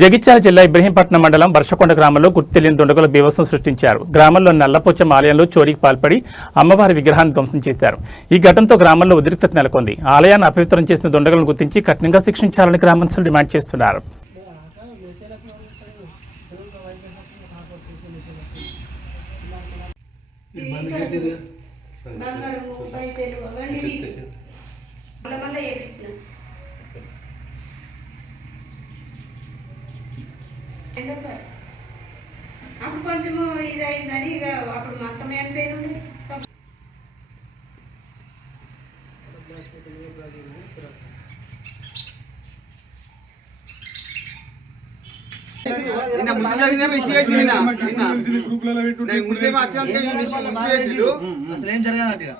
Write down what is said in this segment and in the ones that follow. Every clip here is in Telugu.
జగిత్యాల జిల్లా ఇబ్రహీంపట్నం మండలం బర్షకొండ గ్రామంలో గుర్తు తెలియని దుండగులు బీభత్సం సృష్టించారు. గ్రామంలో నల్లపోచమ్మ ఆలయంలో చోరీకి పాల్పడి అమ్మవారి విగ్రహాన్ని ధ్వంసం చేశారు. ఈ ఘటనతో గ్రామంలో ఉద్రిక్తత నెలకొంది. ఆలయాన్ని అపవిత్రం చేసిన దుండగులను గుర్తించి కఠినంగా శిక్షించాలని గ్రామస్తులు డిమాండ్ చేస్తున్నారు. అప్పుడు కొంచెము ఇదైందని ఇక అప్పుడు మొత్తం ఏం పేరు అసలేం జరగదు.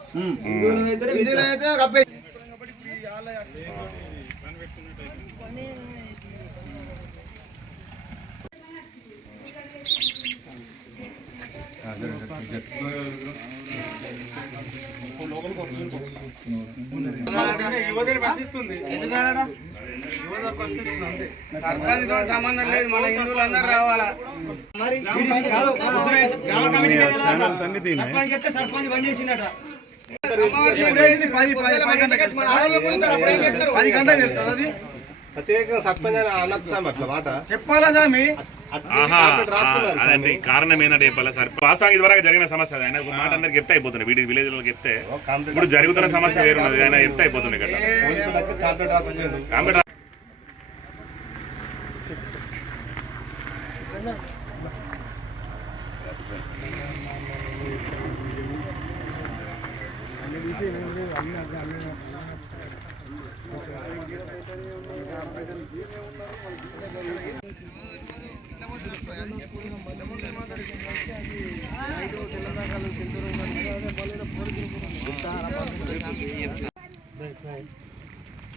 సంబంధం లేదు, మన హిందువులు అందరూ రావాలా. సర్పంచ్ బంద్ చేసిందట. 10 గంటలకు చెప్తారు. అది ప్రత్యేకంగా సర్పంచ్ అన్నప్పుడు అట్లా మాట చెప్పాలా సామి. అదండి కారణం ఏంటంటే చెప్పాలి సార్. వాస్తవానికి ఇదివరకు జరిగిన సమస్య ఆయన ఒక మాట అందరికి చెప్తే అయిపోతుంది. వీడి విలేజ్ లో చెప్తే ఇప్పుడు జరుగుతున్న సమస్య వేరు ఉన్నది. ఆయన చెప్తే అయిపోతుంది కదా.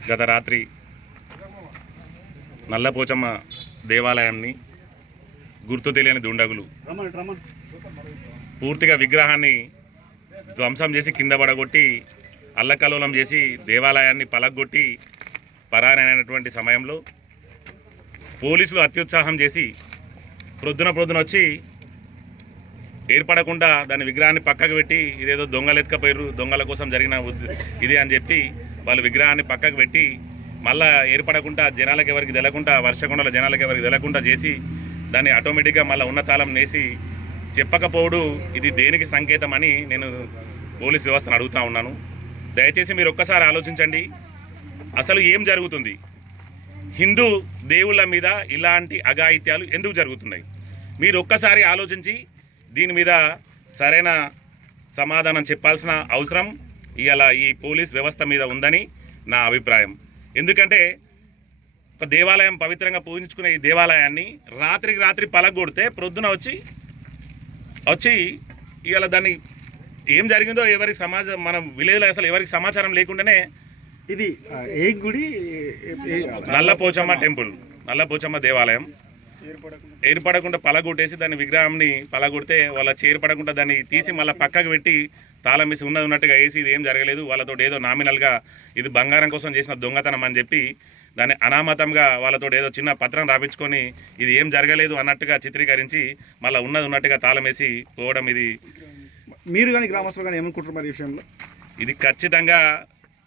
గత రాత్రి నల్లపోచమ్మ దేవాలయాన్ని గుర్తు తెలియని దుండగులు పూర్తిగా విగ్రహాన్ని ధ్వంసం చేసి కింద పడగొట్టి అల్లకల్లోలం చేసి దేవాలయాన్ని పలగొట్టి పరారైనటువంటి సమయంలో పోలీసులు అత్యుత్సాహం చేసి ప్రొద్దున వచ్చి ఏర్పడకుండా దాని విగ్రహాన్ని పక్కకు పెట్టి ఇదేదో దొంగలు ఎత్తుకపోయారు, దొంగల కోసం జరిగిన ఇది అని చెప్పి వాళ్ళు విగ్రహాన్ని పక్కకు పెట్టి మళ్ళా ఏర్పడకుండా జనాలకు ఎవరికి తెలకుండా వర్షకొండల జనాలకు ఎవరికి తెలకుండా చేసి దాన్ని ఆటోమేటిక్గా మళ్ళీ ఉన్న తాళం నేసి చెప్పకపోవడు ఇది దేనికి సంకేతం అని నేను పోలీస్ వ్యవస్థను అడుగుతూ ఉన్నాను. దయచేసి మీరు ఒక్కసారి ఆలోచించండి, అసలు ఏం జరుగుతుంది? హిందూ దేవుళ్ళ మీద ఇలాంటి అఘాయిత్యాలు ఎందుకు జరుగుతున్నాయి? మీరు ఒక్కసారి ఆలోచించి దీని మీద సరైన సమాధానం చెప్పాల్సిన అవసరం ఇవాళ ఈ పోలీస్ వ్యవస్థ మీద ఉందని నా అభిప్రాయం. ఎందుకంటే ఒక దేవాలయం పవిత్రంగా పూజించుకునే ఈ దేవాలయాన్ని రాత్రికి రాత్రి పలగొడితే ప్రొద్దున వచ్చి ఇవాళ దాన్ని ఏం జరిగిందో ఎవరికి మన విలేజ్లో అసలు ఎవరికి సమాచారం లేకుండానే ఇది ఏ గుడి? నల్లపోచమ్మ టెంపుల్, నల్లపోచమ్మ దేవాలయం ఏర్పడకుండా పలగొట్టేసి దాని విగ్రహాన్ని పలగొడితే వాళ్ళ చేరుపడకుండా దాన్ని తీసి మళ్ళీ పక్కకు పెట్టి తాళం వేసి ఉన్నట్టుగా వేసి ఇది ఏం జరగలేదు, వాళ్ళతో ఏదో నామినల్గా ఇది బంగారం కోసం చేసిన దొంగతనం అని చెప్పి దాన్ని అనామతంగా వాళ్ళతో ఏదో చిన్న పత్రం రాపించుకొని ఇది ఏం జరగలేదు అన్నట్టుగా చిత్రీకరించి మళ్ళీ ఉన్నట్టుగా తాళం వేసి పోవడం. ఇది మీరు కానీ గ్రామస్తులు కానీ ఏమనుకుంటారు మరి ఈ విషయంలో? ఇది ఖచ్చితంగా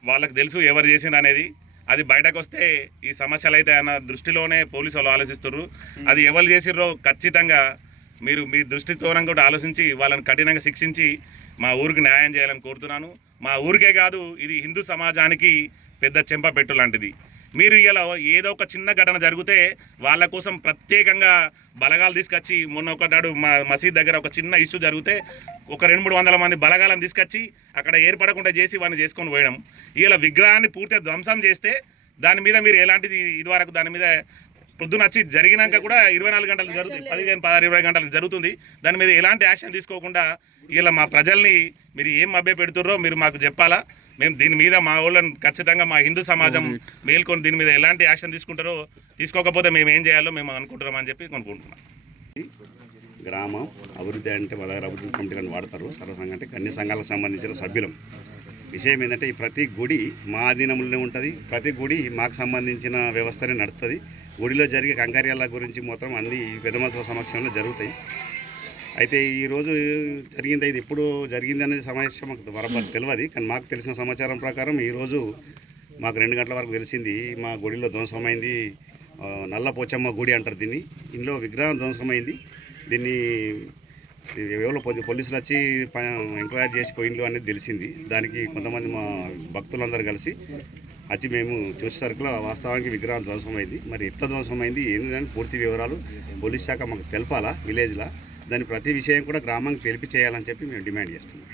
వాళ్ళకి తెలుసు ఎవరు చేసింది అనేది. అది బయటకు వస్తే ఈ సమస్యలు అయితే అన్న దృష్టిలోనే పోలీసు వాళ్ళు ఆలోచిస్తున్నారు. అది ఎవరు చేసిర్రో ఖచ్చితంగా మీరు మీ దృష్టితోనం కూడా ఆలోచించి వాళ్ళని కఠినంగా శిక్షించి మా ఊరికి న్యాయం చేయాలని కోరుతున్నాను. మా ఊరికే కాదు, ఇది హిందూ సమాజానికి పెద్ద చెంపపెట్టు లాంటిది. మీరు ఇలా ఏదో ఒక చిన్న ఘటన జరిగితే వాళ్ళ కోసం ప్రత్యేకంగా బలగాలు తీసుకొచ్చి మొన్న ఒకనాడు మా మసీద్ దగ్గర ఒక చిన్న ఇష్యూ జరిగితే ఒక 200-300 మంది బలగాలను తీసుకొచ్చి అక్కడ ఏర్పడకుండా చేసి వాడిని చేసుకొని పోయడం. ఇలా విగ్రహాన్ని పూర్తిగా ధ్వంసం చేస్తే దాని మీద మీరు ఎలాంటిది ఇదివరకు దాని మీద పొద్దున వచ్చి జరిగినాక కూడా 24 గంటలు జరుగుతుంది, 15-16-20 గంటలు జరుగుతుంది. దాని మీద ఎలాంటి యాక్షన్ తీసుకోకుండా ఇలా మా ప్రజల్ని మీరు ఏం మభ్య పెడుతుర్రో మీరు మాకు చెప్పాలా. మేము దీని మీద మా వాళ్ళని ఖచ్చితంగా మా హిందూ సమాజం మేల్కొని దీని మీద ఎలాంటి యాక్షన్ తీసుకుంటారో, తీసుకోకపోతే మేము ఏం చేయాలో మేము అనుకుంటున్నామని చెప్పి కొనుక్కుంటున్నాం. గ్రామం అభివృద్ధి అంటే వాళ్ళ దగ్గర అభివృద్ధి కమిటీలను వాడతారు. సర్వసంఘం అంటే అన్ని సంఘాలకు సంబంధించిన సభ్యులం. విషయం ఏంటంటే ఈ ప్రతి గుడి మా ఆధీనంలోనే ఉంటుంది. ప్రతి గుడి మాకు సంబంధించిన వ్యవస్థనే నడుస్తుంది. గుడిలో జరిగే కంకార్యాల గురించి మొత్తం అన్ని పెద్ద మనుషుల సమక్షంలో జరుగుతాయి. అయితే ఈరోజు జరిగింది, ఇది ఎప్పుడు జరిగింది అనేది సమస్య మాకు బరాబర్ తెలియదు. కానీ మాకు తెలిసిన సమాచారం ప్రకారం ఈరోజు మాకు 2 గంటల వరకు తెలిసింది, మా గుడిలో ధ్వంసమైంది. నల్లపోచమ్మ గుడి అంటారు దీన్ని. ఇందులో విగ్రహం ధ్వంసమైంది. దీన్ని ఎవరో పోలీసులు వచ్చి ఎంక్వైరీ చేసి పోయిండ్లు అనేది తెలిసింది. దానికి కొంతమంది మా భక్తులందరూ కలిసి వచ్చి మేము చూసేసరికి వాస్తవానికి విగ్రహం ధ్వంసమైంది. మరి ఎంత ధ్వంసమైంది ఏంటని పూర్తి వివరాలు పోలీస్ శాఖ మాకు తెలపాలా విలేజ్లో. దాని ప్రతి విషయం కూడా గ్రామానికి తెలిపి చేయాలని చెప్పి మేము డిమాండ్ చేస్తున్నాం.